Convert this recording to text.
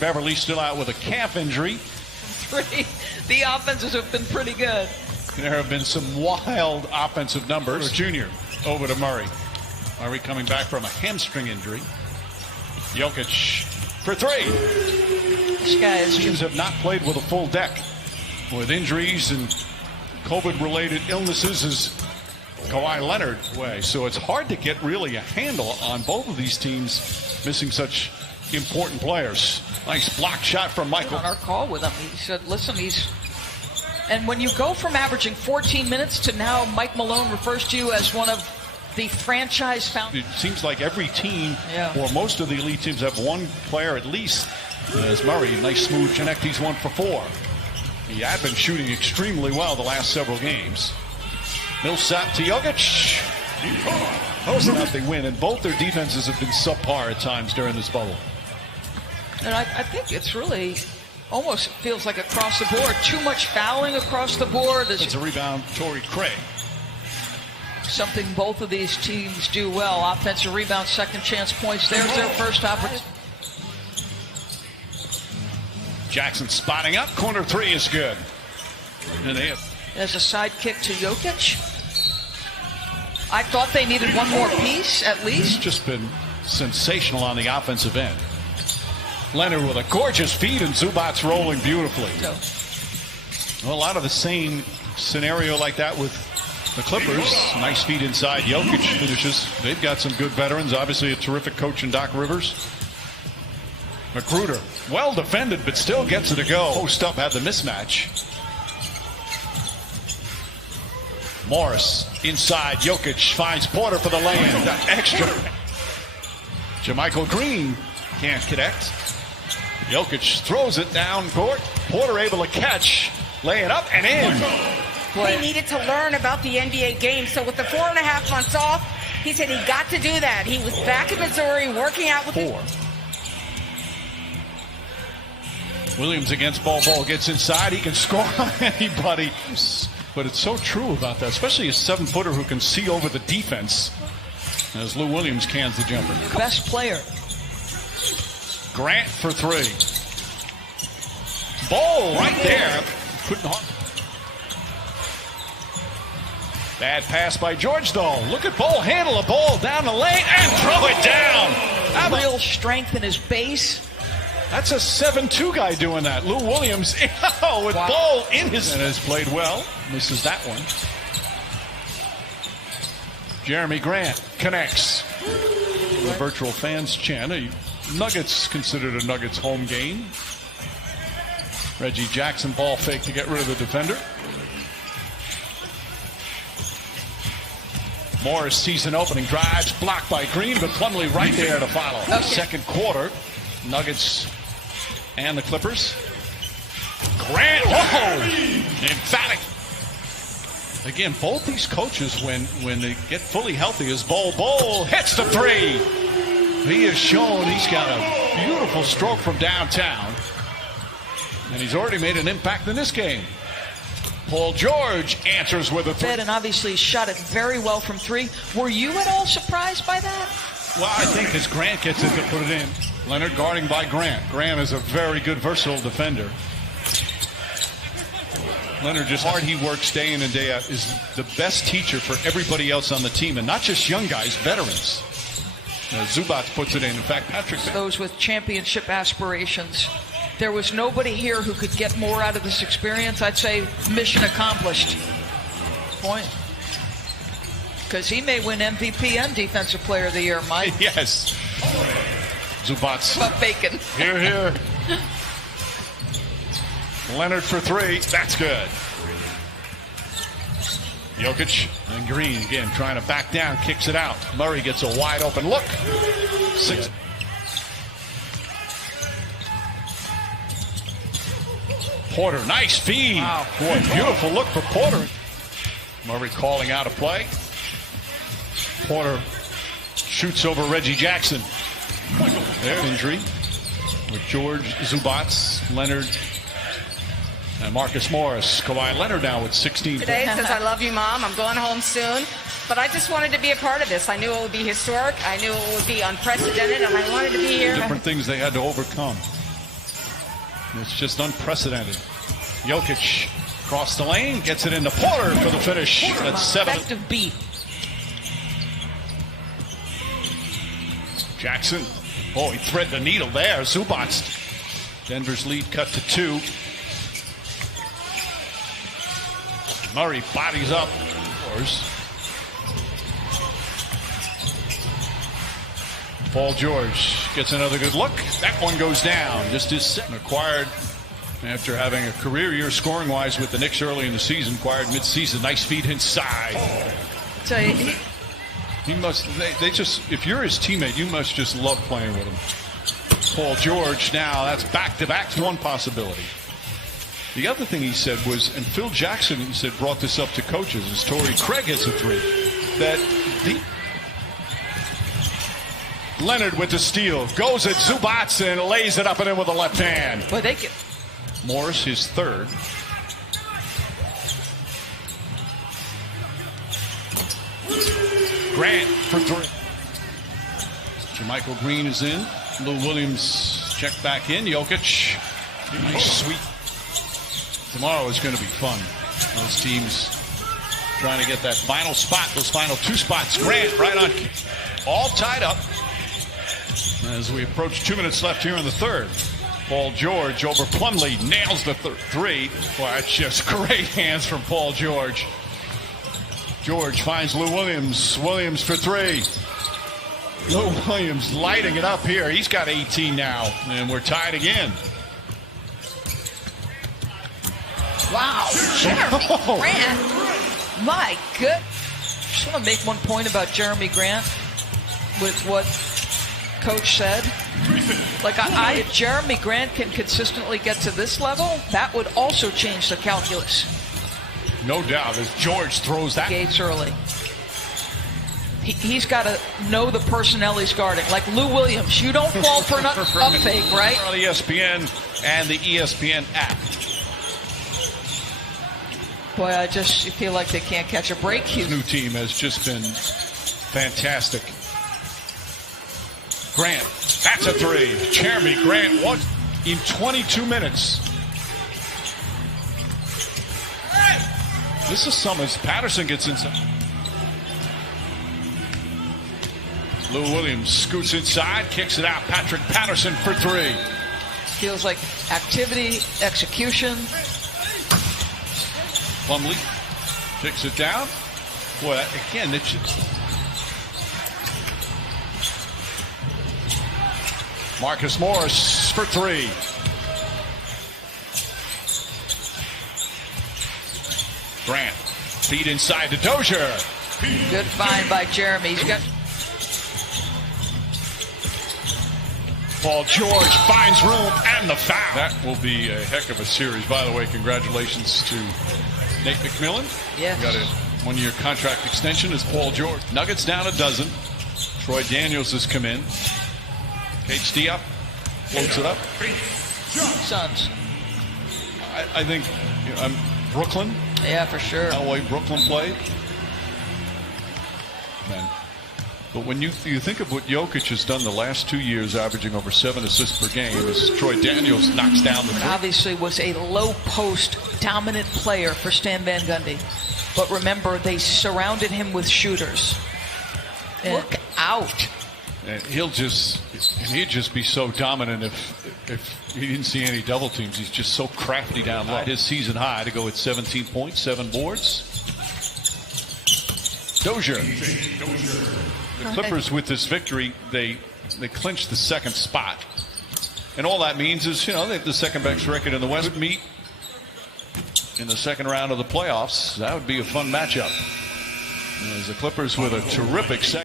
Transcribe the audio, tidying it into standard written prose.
Beverly still out with a calf injury. The offenses have been pretty good. There have been some wild offensive numbers. Junior over to Murray. Murray coming back from a hamstring injury. Jokic for three. This guy is Teams have not played with a full deck. With injuries and COVID-related illnesses is Kawhi Leonard away. So it's hard to get really a handle on both of these teams missing such important players. Nice block shot from Michael. On our call with him, he said, listen, and when you go from averaging 14 minutes to now Mike Malone refers to you as one of the franchise founders. It seems like every team, or most of the elite teams, have one player at least. As Murray, nice smooth connect, he's 1 for 4. He had been shooting extremely well the last several games. Millsap to Jokic. Close enough, they win, and both their defenses have been subpar at times during this bubble. And I think it's really almost feels like across the board. Too much fouling across the board. It's a rebound, Torrey Craig. Something both of these teams do well. Offensive rebound, second chance points. There's their first opportunity. Jackson spotting up. Corner three is good. And they have. As a sidekick to Jokic. I thought they needed one more piece at least. He's just been sensational on the offensive end. Leonard with a gorgeous feed and Zubac's rolling beautifully. Well, a lot of the same scenario like that with the Clippers. Nice feed inside. Jokic finishes. They've got some good veterans. Obviously a terrific coach in Doc Rivers. Magruder, well defended, but still gets it to go. Post up had the mismatch. Morris inside. Jokic finds Porter for the lay-in. Extra. JaMychal Green can't connect. Jokic throws it down court. Porter able to catch, lay it up and in. He needed to learn about the NBA game. So with the 4.5 months off, he said he got to do that. He was back in Missouri working out with Williams against Bol gets inside. He can score on anybody. But it's so true about that, especially a 7-footer who can see over the defense. As Lou Williams cans the jumper. Best player. Grant for three. Ball right there. Couldn't. Bad pass by George, though. Look at Ball handle a ball down the lane and throw it down. Real strength in his base. That's a 7-2 guy doing that. Lou Williams with Ball in his. And has played well. Misses that one. Jeremy Grant connects. The virtual fans chant. Nuggets considered a Nuggets home game. Reggie Jackson ball fake to get rid of the defender. Morris sees an opening, drives, blocked by Green, but Plumlee right there to follow. Okay. Second quarter, Nuggets and the Clippers. Grant, emphatic. Again, both these coaches, when they get fully healthy, as Bol hits the three. He has shown he's got a beautiful stroke from downtown. And he's already made an impact in this game. Paul George answers with a three. And obviously shot it very well from three. Were you at all surprised by that? Well, I think as Grant gets it to put it in. Leonard guarding by Grant. Grant is a very good, versatile defender. Leonard, just hard he works day in and day out, is the best teacher for everybody else on the team, and not just young guys, veterans. Zubac puts it in. In fact, Patrick. Those with championship aspirations. There was nobody here who could get more out of this experience. I'd say mission accomplished. Point. Because he may win MVP and Defensive Player of the Year, Mike. Yes. Zubac. But bacon. Here. Leonard for three. That's good. Jokic and Green again trying to back down, kicks it out. Murray gets a wide open look. Six. Porter, nice feed. Wow. Boy, beautiful look for Porter. Murray calling out a play. Porter shoots over Reggie Jackson. Their injury with George, Zubac, Leonard, and Marcus Morris. Kawhi Leonard now with 16. Today says, I love you, Mom. I'm going home soon. But I just wanted to be a part of this. I knew it would be historic. I knew it would be unprecedented, and I wanted to be here. Different things they had to overcome. It's just unprecedented. Jokic across the lane, gets it into Porter for the finish. That's 7. Effective beat. Jackson. Oh, he threaded the needle there. Zubac. Denver's lead cut to 2. Murray bodies up. Paul George gets another good look. That one goes down. Just his second. Acquired after having a career year scoring wise with the Knicks early in the season. Acquired mid-season. Nice feed inside. So he must. They just. If you're his teammate, you must just love playing with him. Paul George now. That's back-to-back. One possibility. The other thing he said was, and Phil Jackson, he said, brought this up to coaches as Torrey Craig hits a 3. That Leonard with the steal, goes at Zubac and lays it up and in with the left hand. Well, they get Morris, his 3rd. Grant for 3. Jermichael Green is in. Lou Williams checked back in. Jokic, nice sweep. Tomorrow is going to be fun. Those teams trying to get that final spot, those final 2 spots. Grant right on, all tied up as we approach 2 minutes left here in the 3rd. Paul George over Plumlee, nails the 3. Well, that's just great hands from Paul George. George finds Lou Williams. Williams for 3. Lou Williams lighting it up here. He's got 18 now, and we're tied again. wow. Jeremy Grant. My good. Just want to make one point about Jeremy Grant with what Coach said. Like, if Jeremy Grant can consistently get to this level, that would also change the calculus. No doubt, as George throws that. Gates early. He's got to know the personnel he's guarding. Like Lou Williams, you don't fall for an up fake, right? On ESPN and the ESPN app. Boy, I just feel like they can't catch a break. His new team has just been fantastic. Grant, that's a 3. Jeremy Grant won in 22 minutes. This is Summers. Patterson gets inside. Lou Williams scoots inside, kicks it out. Patrick Patterson for 3. Feels like activity, execution. Plumlee kicks it down. Boy, again, it's Marcus Morris for 3. Grant, feed inside to Dozier. Good find by Jeremy. He's got. Paul George finds room and the foul. That will be a heck of a series. By the way, congratulations to Nate McMillan. Yes. Got a 1-year contract extension as Paul George. Nuggets down a dozen. Troy Daniels has come in. Cage Diop floats it up. Suns. I think Brooklyn. Yeah, for sure. How way Brooklyn played. Man. But when you think of what Jokic has done the last 2 years, averaging over 7 assists per game, as Troy Daniels knocks down the 3. Obviously was a low post dominant player for Stan Van Gundy. But remember, they surrounded him with shooters. Look out. And he'd just be so dominant if he didn't see any double teams. He's just so crafty down low. His season high to go at 17 points, 7 boards. Dozier. The Clippers, with this victory, they clinched the 2nd spot. And all that means is, they have the 2nd best record in the West. Meet in the 2nd round of the playoffs. That would be a fun matchup. As the Clippers with a terrific second.